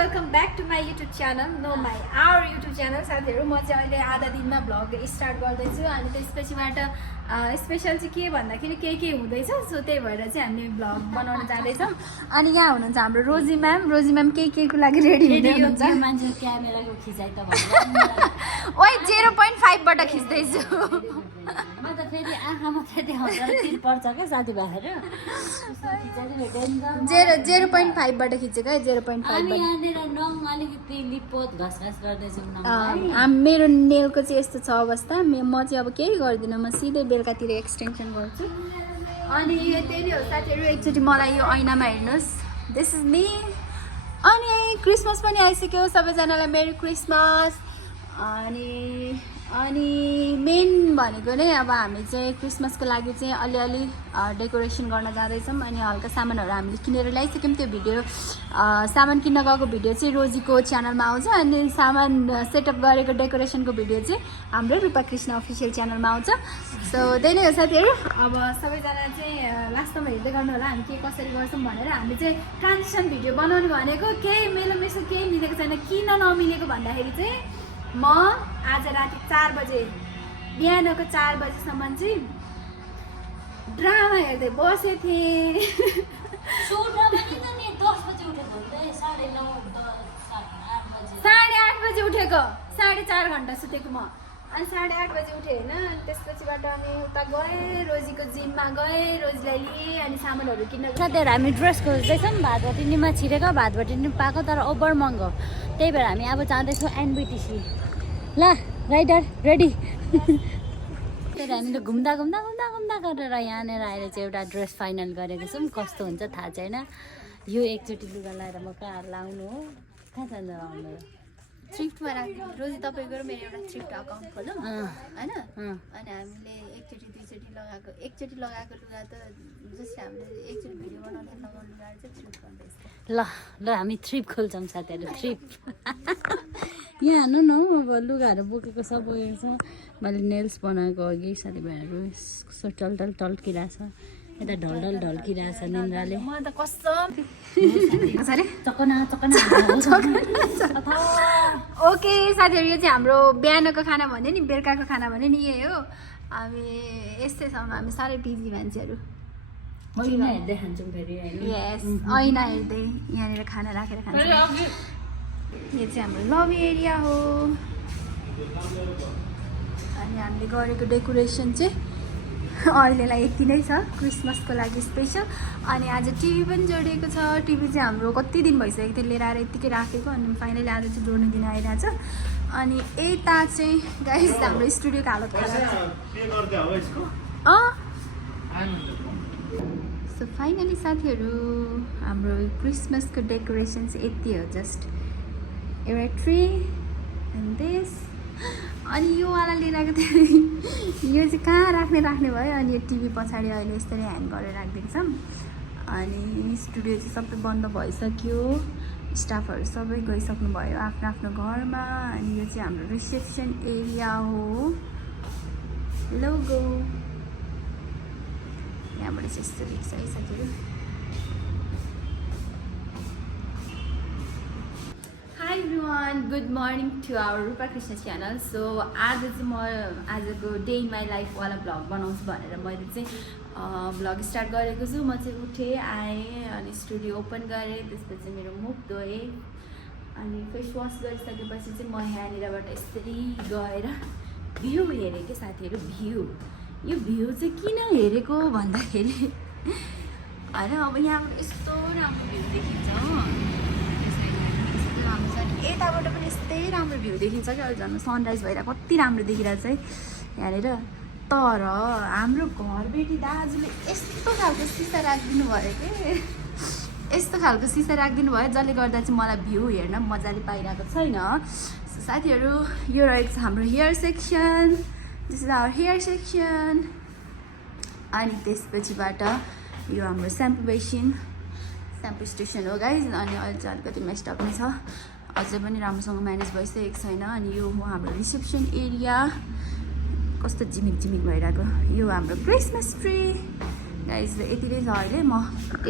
Welcome back to my YouTube channel our YouTube channel साथीहरू म चाहिँ अहिले आधा दिनमा भ्लग स्टार्ट गर्दैछु अनि त्यसपछिबाट स्पेसल चाहिँ के भन्दाखेरि के हुँदैछ सो त्यही भएर चाहिँ हामी भ्लग बनाउन जाँदैछौँ अनि यहाँ हुनुहुन्छ हाम्रो रोजी म्याम के को लागि रेडी हुनुहुन्छ मान्छे क्यामेराको खिचाइ त ओइ 0.5 बाट खिच्दैछु म त फेरि आँखामा फेरि तिर पर्छ क्या साथीभाइहरू 0.5 बाट खिचेको है 0.5 हामी यहाँनिर नङ अलिकति लिपोत घसघस गर्दैछौँ मेरो नेलको चाहिँ यस्तो छ अवस्था म चाहिँ अब केही गर्दिनँ म सिधै बेलुकातिर एक्सटेन्सन गर्छु अनि त्यही हो साथीहरू एकचोटि मलाई यो ऐनामा हेर्नुहोस् दिस इज मी अनि क्रिसमस पनि आइसक्यो सबैजनालाई मेरी क्रिसमस अनि मेन भनेको नै अब हामी चाहिँ क्रिसमसको लागि चाहिँ अलिअलि डेकोरेसन गर्न जाँदैछौँ अनि हल्का सामानहरू हामीले किनेर ल्याइसक्यौँ त्यो भिडियो सामान किन्न गएको भिडियो चाहिँ रोजीको च्यानलमा आउँछ अनि सामान सेटअप गरेको डेकोरेसनको भिडियो चाहिँ हाम्रो रूपा कृष्ण अफिसियल च्यानलमा आउँछ सो त्यही नै हो साथीहरू अब सबैजना चाहिँ लास्टमा हेर्दै गर्नु होला हामी के कसरी गर्छौँ भनेर हामी चाहिँ ट्रान्जिसन भिडियो बनाउनु भनेको केही मेसो केही मिलेको छैन किन नमिलेको भन्दाखेरि चाहिँ म आज राति 4 बजे बिहानको 4 बजेसम्म चाहिँ ड्रामा हेर्दै बसेको थिएँ 8:30 बजे उठेको 4.5 घन्टा सुतेको म अनि 8:30 बजे उठेँ होइन अनि त्यसपछिबाट अनि उता गएँ रोजीको जिममा गएँ रोजीलाई लिएँ अनि सामानहरू किन्न साथीहरू हामी ड्रेस खोज्दैछौँ भात भटिनीमा छिरेको भात भटिनी पाएको तर ओभर महँगो त्यही भएर हामी अब जाँदैछौँ एनबिटिसी ल राइडर रेडी फेरि हामीले घुम्दा गरेर यहाँनिर आएर चाहिँ एउटा ड्रेस फाइनल गरेको छौँ कस्तो हुन्छ थाहा छैन यो एकचोटि लुगा लगाएर म कहाँ लाउनु हो कहाँ जानु आउनु थ्रिफ्टमा राख्नु रोजी तपाईँको र मेरो एउटा थ्रिफ्ट अकाउन्ट खोलौँ होइन अनि हामीले एकचोटि लगाएको लुगा त जस्तै हामीले एकचोटि भिडियो बनाउँदा लगाउने लुगाहरू चाहिँ थ्रिफ्ट भन्दैछ ल हामी थ्रिप खोल्छौँ साथीहरू थ्रिप यहाँ हेर्नु न अब लुगाहरू बोकेको सब उयो छ मैले नेल्स बनाएको अघि साथीभाइहरू कस्तो टल्किरहेछ यता ढल्किरहेछ निन्द्राले मलाई त कसम ओके साथीहरू यो चाहिँ हाम्रो बिहानको खाना भन्यो नि बेलुकाको खाना भन्यो नि यही हो हामी यस्तै छौँ हामी साह्रै बिजी मान्छेहरू हेर्दै खान्छौँ फेरि यस ऐना हेर्दै यहाँनिर खाना राखेर खान्छौँ यो चाहिँ हाम्रो लबी एरिया हो अनि हामीले गरेको डेकोरेसन चाहिँ अहिलेलाई यति नै छ क्रिसमसको लागि स्पेसल अनि आज टिभी पनि जोडिएको छ टिभी चाहिँ हाम्रो कति दिन भइसकेको थियो लिएर आएर यत्तिकै राखेको अनि फाइनली आज चाहिँ जोड्नु दिन आइरहेछ अनि यता चाहिँ गाइस हाम्रो स्टुडियोको हालत खराब छ सो फाइनली साथीहरू हाम्रो क्रिसमसको डेकोरेसन चाहिँ यति हो जस्ट एउटा ट्री एन्ड दिस अनि यो वाला लिएर आएको थियो यो चाहिँ कहाँ राख्ने भयो अनि यो टिभी पछाडि अहिले यसरी ह्याङ गरेर राखिदिएको छौँ अनि स्टुडियो चाहिँ सबै बन्द भइसक्यो स्टाफहरू सबै गइसक्नु भयो आफ्नो घरमा अनि यो चाहिँ हाम्रो रिसेप्सन एरिया हो लोगो यहाँबाट चाहिँ यस्तो देख्छ है साथीहरू hi everyone good morning to our Rupa Krishna channel so आज चाहिँ म आजको डे इन माई लाइफवाला भ्लग बनाउँछु भनेर मैले चाहिँ भ्लग स्टार्ट गरेको छु म चाहिँ उठेँ आएँ अनि स्टुडियो ओपन गरेँ त्यसपछि मेरो मुख धोएँ अनि फेस वास गरिसकेपछि चाहिँ म यहाँनिरबाट यसरी गएर भ्यू हेरेँ क्या साथीहरू यो भ्यू चाहिँ किन हेरेको भन्दाखेरि होइन अब यहाँबाट यस्तो राम्रो भ्यू देखिन्छ यताबाट पनि यस्तै राम्रो भ्यू देखिन्छ क्या अहिले झन् सनराइज भएर कति राम्रो देखिरहेको छ है यहाँनिर तर हाम्रो घरबेटी दाजुले यस्तो खालको सिसा राखिदिनु भयो कि यस्तो खालको सिसा राखिदिनु भयो जसले गर्दा चाहिँ मलाई भ्यू हेर्न मजाले पाइरहेको छैन सो साथीहरू यो रहेको छ हाम्रो hair section this is our hair section अनि त्यसपछिबाट यो हाम्रो स्याम्पू स्टेसन हो गाइज अनि अहिले चाहिँ अलिकति मेस्टअप नै छ अझै पनि राम्रोसँग म्यानेज भइसकेको छैन अनि यो हो हाम्रो रिसेप्सन एरिया कस्तो झिमिक भइरहेको यो हाम्रो क्रिसमस ट्री गाइज यति नै छ अहिले म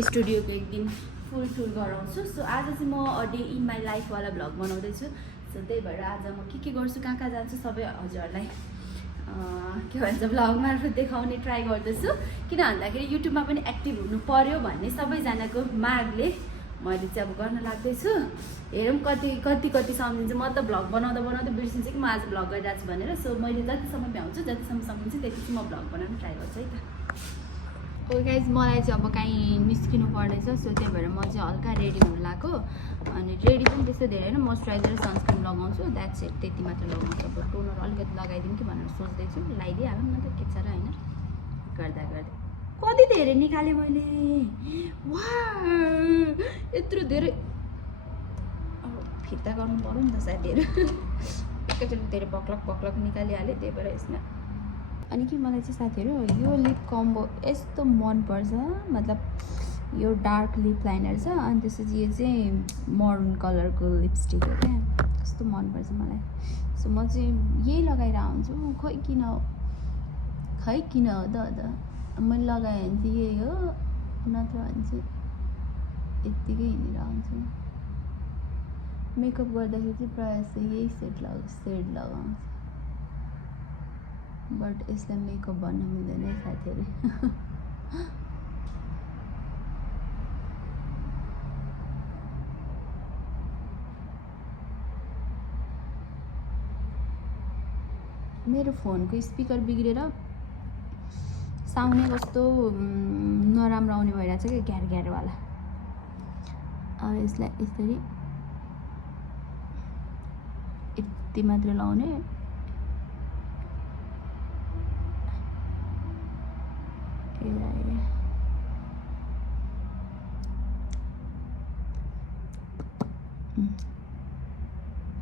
स्टुडियोको एक दिन फुल टुर गराउँछु। सो आज चाहिँ म अ डे इन माई लाइफवाला भ्लग बनाउँदैछु। सो त्यही भएर आज म के गर्छु, कहाँ जान्छु सबै हजुरहरूलाई के भन्छ भ्लग मार्फत देखाउने ट्राई गर्दैछु। किन भन्दाखेरि युट्युबमा पनि एक्टिभ हुनु पर्यो भन्ने सबैजनाको मागले मैले चाहिँ अब गर्न लाग्दैछु। हेरौँ कति सम्झिन्छु। म त भ्लग बनाउँदा बिर्सिन्छु कि म आज भ्लग गरिरहेको छु भनेर। सो मैले जतिसम्म भ्याउँछु, जतिसम्म सकिन्छ त्यति चाहिँ म भ्लग बनाउनु ट्राई गर्छु है त। ओके गाइज, मलाई चाहिँ अब कहीँ निस्किनु पर्नेछ। सो त्यही भएर म चाहिँ हल्का रेडी हुनु लाग्यो। अनि रेडी पनि त्यस्तो धेरै होइन, मोइस्चराइजर सनस्क्रिन लगाउँछु, द्याट्स इट, त्यति मात्र लगाउँछु। अब टोनर अलिकति लगाइदिउँ कि भनेर सोच्दैछु। लगाइदिइहालौँ न त, के छ र होइन। गर्दा कति धेरै निकालेँ मैले, वाह यत्रो धेरै। अब फिर्ता गर्नु पऱ्यो नि त सायद धेरै, एकैचोटि धेरै पक्लक निकालिहालेँ। त्यही भएर यसमा अनि कि मलाई चाहिँ साथीहरू यो लिप कम्बो यस्तो मनपर्छ। मतलब यो डार्क लिप लाइनर छ अनि त्यसपछि यो चाहिँ मरुन कलरको लिपस्टिक हो क्या, कस्तो मनपर्छ मलाई। सो म चाहिँ यही लगाएर आउँछु। खै किन हो त मैले लगाएँ भने चाहिँ यही हो, नत्र भने चाहिँ यत्तिकै हिँडेर आउँछु। मेकअप गर्दाखेरि चाहिँ प्रायः जस्तो यही सेड लगाउँछु। बट यसलाई मेकअप भन्न मिल्दैन है साथीहरू। मेरो फोनको स्पिकर बिग्रेर साउन्ड कस्तो नराम्रो आउने भइरहेछ क्या, ग्यारवाला। अब यसलाई यसरी यति मात्र लाउने।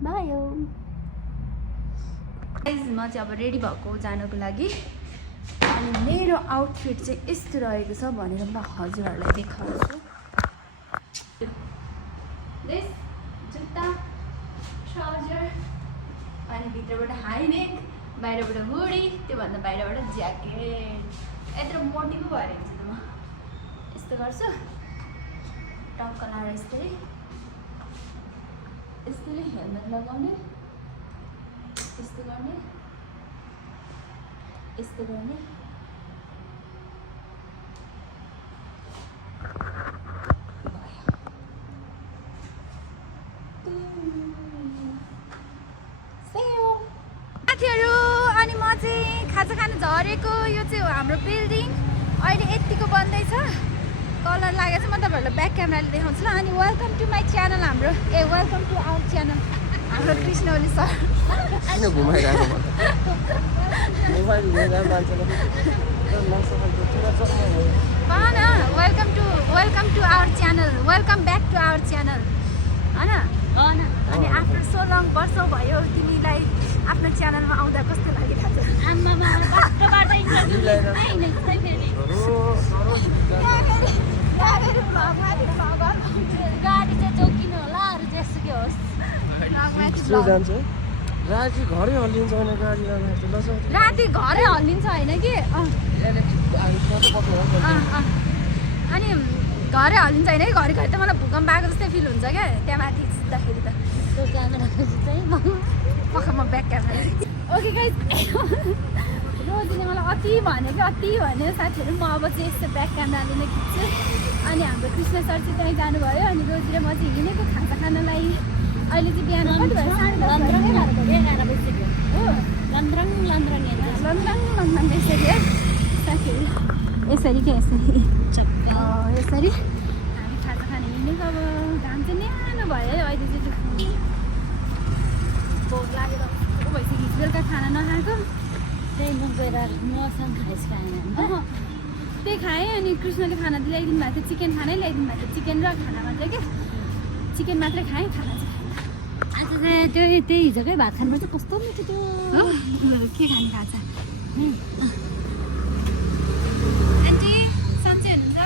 बायो गाइज, म चाहिँ अब रेडी भएको जानको लागि। अनि मेरो आउटफिट चाहिँ यस्तो रहेको छ भनेर म हजुरहरूलाई देखाउँछु। जुत्ता, ट्राउजर, अनि भित्रबाट हाई नेक, बाहिरबाट हुडी, त्योभन्दा बाहिरबाट ज्याकेट। यत्रो मोटी पो भएर हुन्छ त म यस्तो गर्छु। टक्क लाएर यस्तै हेलमेट लगाउने, यस्तो गर्ने, यस्तो गर्ने। साथीहरू, अनि म चाहिँ खाजा खान झरेको। यो चाहिँ हो हाम्रो बिल्डिङ, अहिले यतिको बन्दैछ। कलर लागेको छ, म तपाईँहरूलाई ब्याक क्यामेराले देखाउँछु ल। अनि वेलकम टु माई च्यानल, हाम्रो वेलकम टु आवर च्यानल, हाम्रो कृष्ण ओली सर। किन घुमाइरहेको welcome to our channel, welcome back to our channel होइन। अनि आफ्टर सो लङ वर्षौँ भयो तिमीलाई आफ्नो च्यानलमा आउँदा कस्तो लागिरहेको छ? गाडी चाहिँ जोकिनु होला, अरू जेसुकै होस्। राति घरै हल्लिन्छ भने गाडी राति घरै हल्लिन्छ होइन कि, अनि घरै हल्लिन्छ होइन कि, घरि त मलाई भूकम्प आएको जस्तै फिल हुन्छ क्या त्यहाँ माथि सुत्दाखेरि त। पक्का म ब्याक क्यामेरा। ओके गाइस, रोजीले मलाई अति भन्यो साथीहरू। म अब चाहिँ यस्तो ब्याक क्यामेराले नै खिच्छु। अनि हाम्रो कृष्ण सर चाहिँ त्यहीँ जानुभयो। अनि रोजी र म चाहिँ हिँडेको खाजा खानलाई। अहिले चाहिँ बिहान कति भयो? 11:30 बजिसक्यो हो। लन्द्रङ यसरी है साथीहरू, यसरी के यसरी यसरी हामी खाजा खान हिँडेको। अब घाम चाहिँ न्यानो भयो है अहिले चाहिँ। भोक लागेर भइसक्यो, बेलुका खाना नखाएको। त्यही म गएर मसँग खाइस खाएन त्यही खाएँ। अनि कृष्णले खाना ल्याइदिनु भएको थियो, चिकन खानै ल्याइदिनु भएको थियो, चिकन र खाना मात्रै क्या। चिकन मात्रै खाएँ, खाना चाहिँ आज चाहिँ त्यही हिजोकै भात खानुपर्छ, कस्तो मिठो थियो। के खाने खाजा? आन्टी सन्चै हुनुहुन्छ?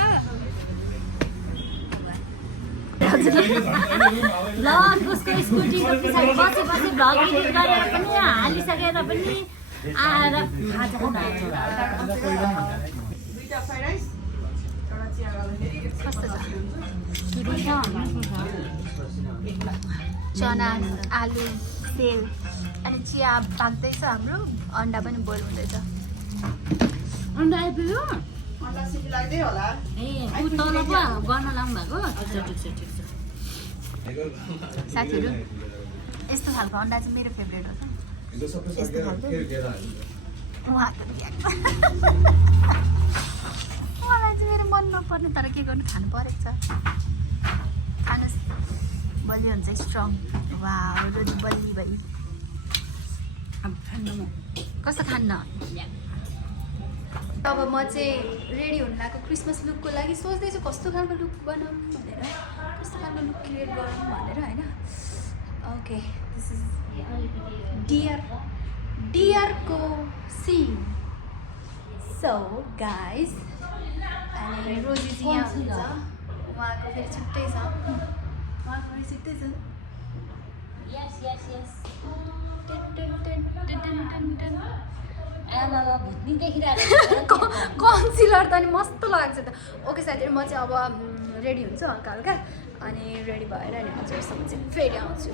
ल उसको स्कुटीको पछाडि बसी भ्लग एडिट गरेर पनि हालिसकेर पनि आएर खाजा खानु आउँछ। दुईटा फ्राइड राइस, एउटा कस्तो छ सुरु छ चना आलु तेल अनि चिया पाक्दैछ हाम्रो अन्डा पनि बोइल हुँदैछ अन्डा आइपुग्यो अन्डा सिटी लाग्दै होला ए ऊ तल पो गर्न लाउनु भएको ठिक छ साथीहरू यस्तो खालको अन्डा चाहिँ मेरो फेभरेट हो त यस्तो खालको उहाँको मलाई चाहिँ मेरो मन नपर्ने तर के गर्नु खानु परेको छ खानुहोस् बलियो हुन्छ स्ट्रङ वा रोटी बलियो भइ अब खान्नमा कस्तो खान्न अब म चाहिँ रेडी हुन लागेको क्रिसमस लुकको लागि सोच्दैछु कस्तो खालको लुक बनाऊँ भनेर कस्तो खालको लुक क्रिएट गरौँ भनेर होइन ओके दिस इज डियरको सिन सो गाइज अनि रोजी चाहिँ यहाँ हुन्छ उहाँको फेरि छुट्टै छ उहाँको फेरि छुट्टै छ आमामा भुत्नी देखिरहेको कन्सिलर त अनि मस्तो लागेको छ त ओके साथीहरू म चाहिँ अब रेडी हुन्छु हल्का हल्का अनि रेडी भएर अनि हजुरसँग चाहिँ फेरि आउँछु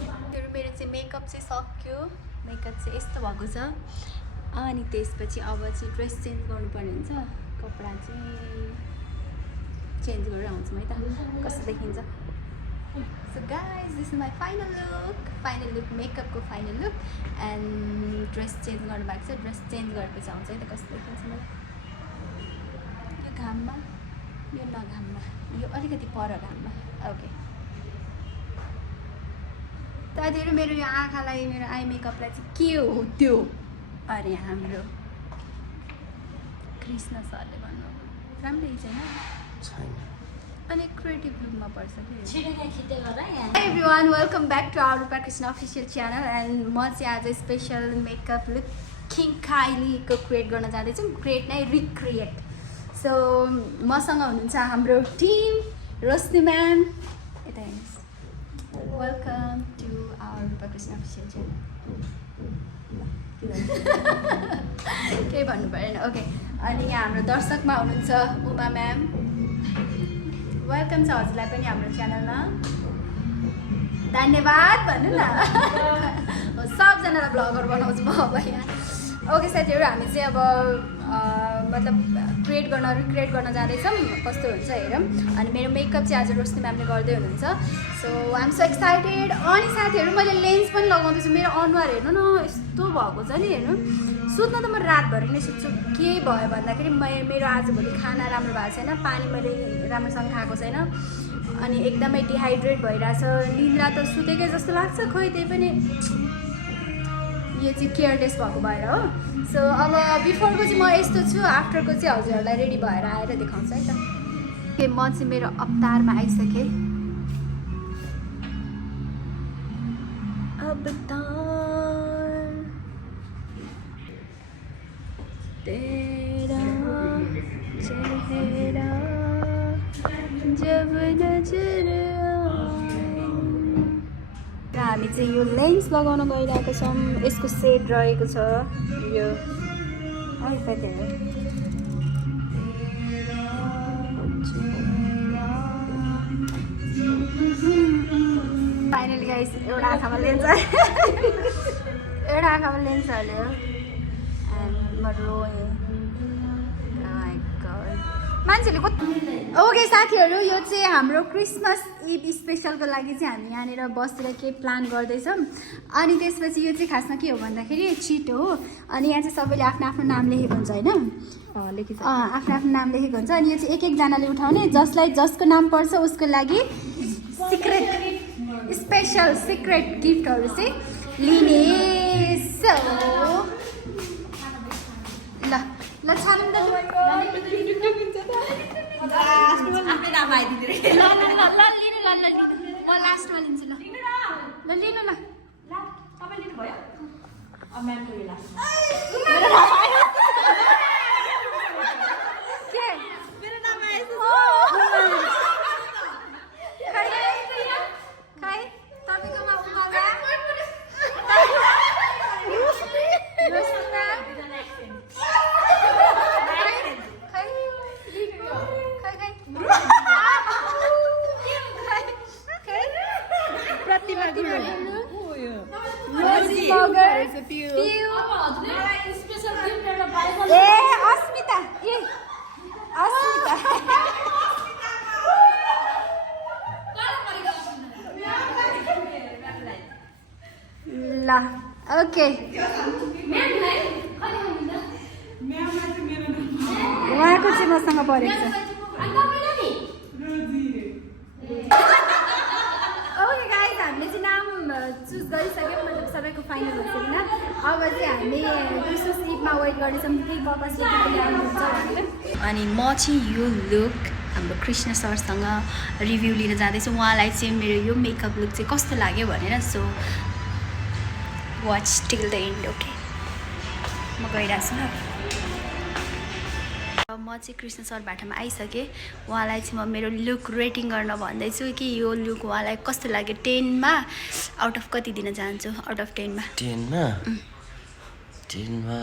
मेरो चाहिँ मेकअप चाहिँ सक्यो मेकअप चाहिँ यस्तो भएको छ अनि त्यसपछि अब चाहिँ ड्रेस चेन्ज गर्नुपर्ने हुन्छ कपडा चाहिँ चेन्ज गरेर आउँछु है त कस्तो देखिन्छ so guys this is my final look मेकअपको final look and dress change गर्नुभएको छ ड्रेस चेन्ज गरेपछि आउँछ है त कस्तो देखिन्छ मलाई यो घाममा यो नघाममा यो अलिकति पर घाममा ओके साथीहरू मेरो यो आँखालाई मेरो आई मेकअपलाई चाहिँ के हो त्यो अरे हाम्रो कृष्ण सरले भन्नु राम्रै छैन अनि क्रिएटिभ लुकमा पर्छ कि everyone welcome back to our Rupa Krishna official channel and म चाहिँ आज स्पेसल मेकअप लुक किङ काइलीको क्रिएट गर्न जाँदैछु क्रिएट नै रिक्रिएट सो मसँग हुनुहुन्छ हाम्रो टिम रोशनी म्याम यता हेर्नुहोस् welcome to our Rupa Krishna official channel केही भन्नु परेन ओके अनि यहाँ हाम्रो दर्शकमा हुनुहुन्छ उमा म्याम वेलकम छ हजुरलाई पनि हाम्रो च्यानलमा धन्यवाद भन्नु न सबजनालाई ब्लगर बनाउँछु म अब यहाँ ओके साथीहरू हामी चाहिँ अब मतलब रिक्रिएट गर्न जाँदैछौँ कस्तो हुन्छ हेरौँ अनि मेरो मेकअप चाहिँ आज रोशनी म्यामले गर्दै हुनुहुन्छ so I am so excited अनि साथीहरू मैले लेन्स पनि लगाउँदैछु मेरो अनुहार हेर्नु न यस्तो भएको छ नि हेर्नु सुत्न त म रातभरि नै सुत्छु के भयो भन्दाखेरि मेरो आजभोलि खाना राम्रो भएको छैन पानी मैले राम्रोसँग खाएको छैन अनि एकदमै डिहाइड्रेट भइरहेछ निद्रा त सुतेकै जस्तो लाग्छ खोइ त्यही पनि यो चाहिँ केयरलेस भएको भएर हो सो अब बिफोरको चाहिँ म यस्तो छु आफ्टरको चाहिँ हजुरहरूलाई रेडी भएर आएर देखाउँछु है त के म चाहिँ मेरो अवतारमा आइसकेँ तेरा चेहरा जब नजर हामी चाहिँ यो लेन्स लगाउन गइरहेको छौँ यसको सेड रहेको छ यो फाइनली गाइस एउटा आँखामा लेन्स एउटा आँखामा लेन्स हाल्यो एन्ड म रोएँ मान्छेले ओके साथीहरू यो चाहिँ हाम्रो क्रिसमस इभ स्पेसलको लागि चाहिँ हामी यहाँनिर बसेर केही प्लान गर्दैछौँ अनि त्यसपछि यो चाहिँ खासमा के हो भन्दाखेरि चिट हो अनि यहाँ चाहिँ सबैले आफ्नो आफ्नो नाम लेखेको हुन्छ होइन आफ्नो आफ्नो नाम लेखेको हुन्छ अनि यो चाहिँ एक एकजनाले उठाउने जसलाई जसको नाम पर्छ उसको लागि स्पेसल सिक्रेट गिफ्टहरू चाहिँ लिने ल ल छानौँ आफ्नै नाम आइदिनु ल लिनु म लास्टमा लिन्छु ल लिनु ल तपाईँ लिनुभयो मेरो नाम आएछ खै तपाईँकोमा कतिमा गुरु रोजी मगर पिउ ए अस्मिता अस्मिता ल ओके उहाँको चाहिँ मसँग परेको छ ओके गाइस हामीले चाहिँ नाम चुज गरिसक्यौँ मतलब सबैको फाइनल भइसकेन अब चाहिँ हामी क्रिसमस इभमा वेट गर्दैछौँ कि कपास आउनुहुन्छ भनेर अनि म चाहिँ यो लुक हाम्रो कृष्ण सरसँग रिभ्यू लिन जाँदैछु उहाँलाई चाहिँ मेरो यो मेकअप लुक चाहिँ कस्तो लाग्यो भनेर so watch till the and okay म गइरहेको छु म चाहिँ कृष्ण सर बाटामा आइसकेँ उहाँलाई चाहिँ म मेरो लुक रेटिङ गर्न भन्दैछु कि यो लुक उहाँलाई कस्तो लाग्यो 10मा आउट अफ कति दिन चाहन्छु आउट अफ 10मा 10मा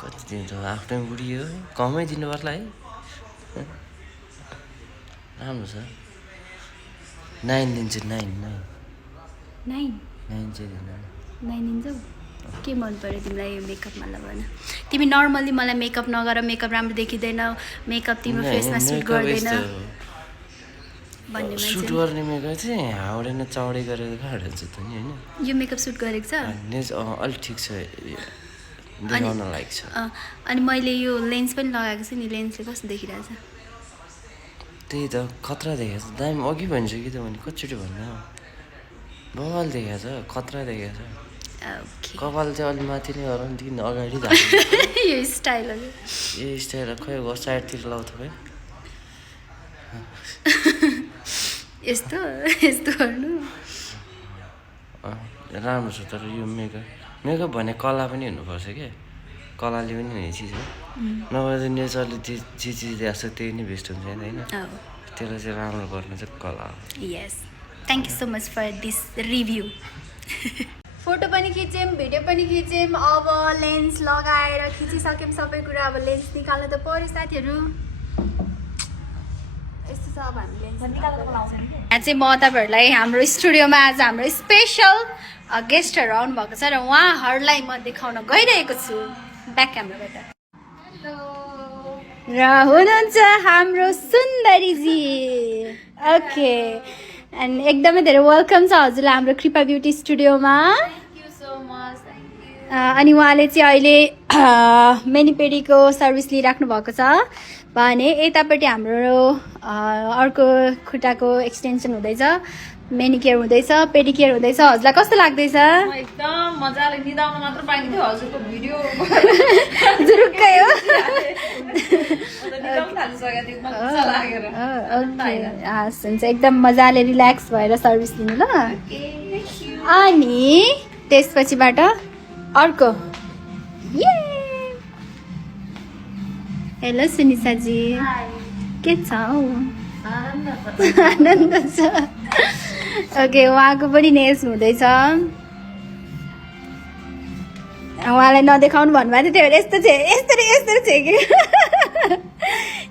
कति दिन्छ आफ्नै बुढी हो कमै दिनु पर्ला है राम्रो छ 9 दिन्छु 9 चाहिँ दिनु 9 दिन्छौ के मन पर्यो तिमीलाई यो मेकअपमा ल भन तिमी नर्मल्ली मलाई मेकअप नगर मेकअप राम्रो देखिँदैन मेकअप तिम्रो फेसमा सुट गर्दैन भन्ने सुट गर्ने मेकअप चाहिँ हाउडे न चौडे गरेर खाडन्छ त नि हैन यो मेकअप सुट गरेको छ नेज अलि ठिक छ देखाउन लायक छ अनि मैले यो लेन्स पनि लगाएको छु नि लेन्सले कस्तो देखिरहेछ त्यही त खतरा देखेछ दामी अघि भनिसक्यो कि त भने कतिचोटि भन्नु बवाल देखेछ खतरा देखेछ कपाल चाहिँ अलि माथि नै गरौँ दिन अगाडि यो स्टाइलहरू यो स्टाइल खै हो साइडतिर लाउँथ्यो खै यस्तो गर्नु राम्रो छ तर यो मेकअप भने कला पनि हुनुपर्छ क्या कलाले पनि हुने चिज हो नभए चाहिँ नेचरली जे चिज ल्याएको छ त्यही नै बेस्ट हुन्छ होइन त्यसलाई चाहिँ राम्रो गर्नु चाहिँ कला हो यस thank you so much for this review photo पनि खिच्यौँ भिडियो पनि खिच्यौँ अब लेन्स लगाएर खिचिसक्यौँ सबै कुरा अब लेन्स निकाल्नु त पऱ्यो साथीहरू यस्तो छ अब हामी लेन्स यहाँ चाहिँ म तपाईँहरूलाई हाम्रो स्टुडियोमा आज हाम्रो स्पेसल गेस्टहरू आउनुभएको छ र उहाँहरूलाई म देखाउन गइरहेको छु ब्याक क्यामेराबाट र हुनुहुन्छ हाम्रो सुन्दरीजी ओके एन्ड एकदमै धेरै वेलकम छ हजुरलाई हाम्रो कृपा ब्युटी स्टुडियोमा अनि उहाँले चाहिँ अहिले मेनिपेडीको सर्भिस लिइराख्नु भएको छ भने यतापट्टि हाम्रो अर्को खुट्टाको एक्सटेन्सन हुँदैछ मेनिकेयर हुँदैछ पेडिकेयर हुँदैछ हजुरलाई कस्तो लाग्दैछ एकदम मजाले निदाउन मात्र पाइने थियो हजुरको भिडियो जुरुक्कै हो हस् हुन्छ एकदम मजाले रिल्याक्स भएर सर्भिस लिनु ल अनि त्यसपछिबाट अर्को हेलो सुनिसाजी के छ हौ आनन्द छ ओके उहाँको पनि नेल्स हुँदैछ उहाँलाई नदेखाउनु भन्नुभएको थियो त्यही भएर यस्तो छेकेको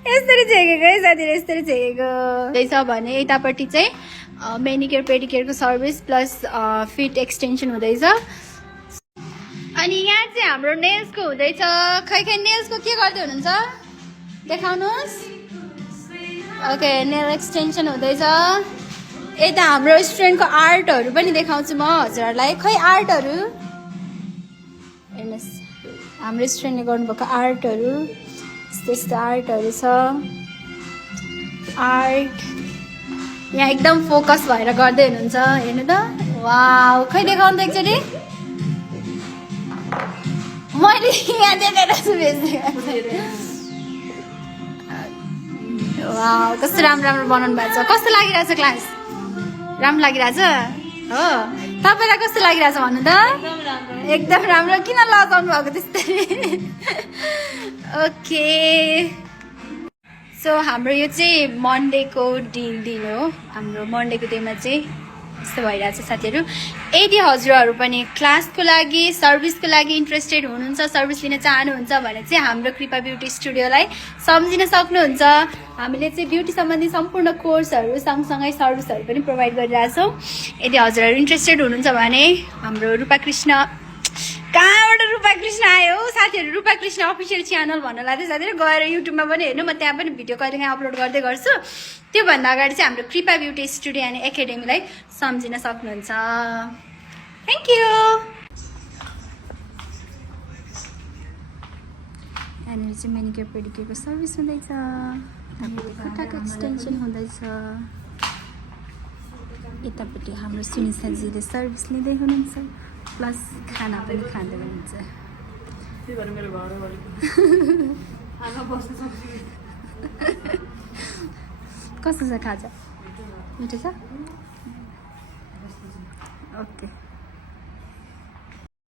यस्तरी छेकेको है साथीहरू यस्तरी छेकेको हुँदैछ भने यतापट्टि चाहिँ मेनिकेयर पेडिकेयरको सर्भिस प्लस फिट एक्सटेन्सन हुँदैछ अनि यहाँ चाहिँ हाम्रो नेल्सको हुँदैछ खै नेल्सको के गर्दै हुनुहुन्छ देखाउनुहोस् ओके नेल एक्सटेन्सन हुँदैछ यता हाम्रो स्टुडेन्टको आर्टहरू पनि देखाउँछु म हजुरहरूलाई खै आर्टहरू हेर्नुहोस् हाम्रो स्टुडेन्टले गर्नुभएको आर्टहरू यस्तो आर्टहरू छ आर्ट यहाँ एकदम फोकस भएर गर्दै हुनुहुन्छ हेर्नु त वाउ खै देखाउनु त एकचोटि मैले यहाँ देखाएर छु वाउ कस्तो राम्रो बनाउनु भएको छ कस्तो लागिरहेछ क्लास राम्रो लागिरहेछ हो तपाईँलाई कस्तो लागिरहेछ भन्नु त एकदम राम्रो किन लगाउनु भएको त्यस्तै ओके सो हाम्रो यो चाहिँ मन्डेको दिन हो हाम्रो मन्डेको डेमा चाहिँ त्यस्तो भइरहेको छ साथीहरू। यदि हजुरहरू पनि क्लासको लागि सर्भिसको लागि इन्ट्रेस्टेड हुनुहुन्छ, सर्भिस लिन चाहनुहुन्छ भने चाहिँ हाम्रो कृपा ब्युटी स्टुडियोलाई सम्झिन सक्नुहुन्छ। हामीले चाहिँ ब्युटी सम्बन्धी सम्पूर्ण कोर्सहरू सँगसँगै सर्भिसहरू पनि प्रोभाइड गरिरहेछौँ। यदि हजुरहरू इन्ट्रेस्टेड हुनुहुन्छ भने हाम्रो रूपाकृष्ण, कहाँबाट रूपाकृष्ण आयो साथीहरू, रूपाकृष्ण अफिसियल च्यानल भन्न लाग्दै साथीहरू, गएर युट्युबमा पनि हेर्नु, म त्यहाँ पनि भिडियो कहिलेकाहीँ अपलोड गर्दै गर्छु। त्योभन्दा अगाडि चाहिँ हाम्रो कृपा ब्युटी स्टुडियो एन्ड एकाडेमीलाई सम्झिन सक्नुहुन्छ। Thank you. यहाँनिर चाहिँ मेनिक्योर पेडिक्योरको सर्भिस हुँदैछ, खुट्टाको एक्सटेन्सन हुँदैछ। यतापट्टि हाम्रो सुनिसाजीले सर्भिस लिँदै हुनुहुन्छ, प्लस खाना पनि खाँदै हुनुहुन्छ। कस्तो छ खाजा? मिठो छ? ओके।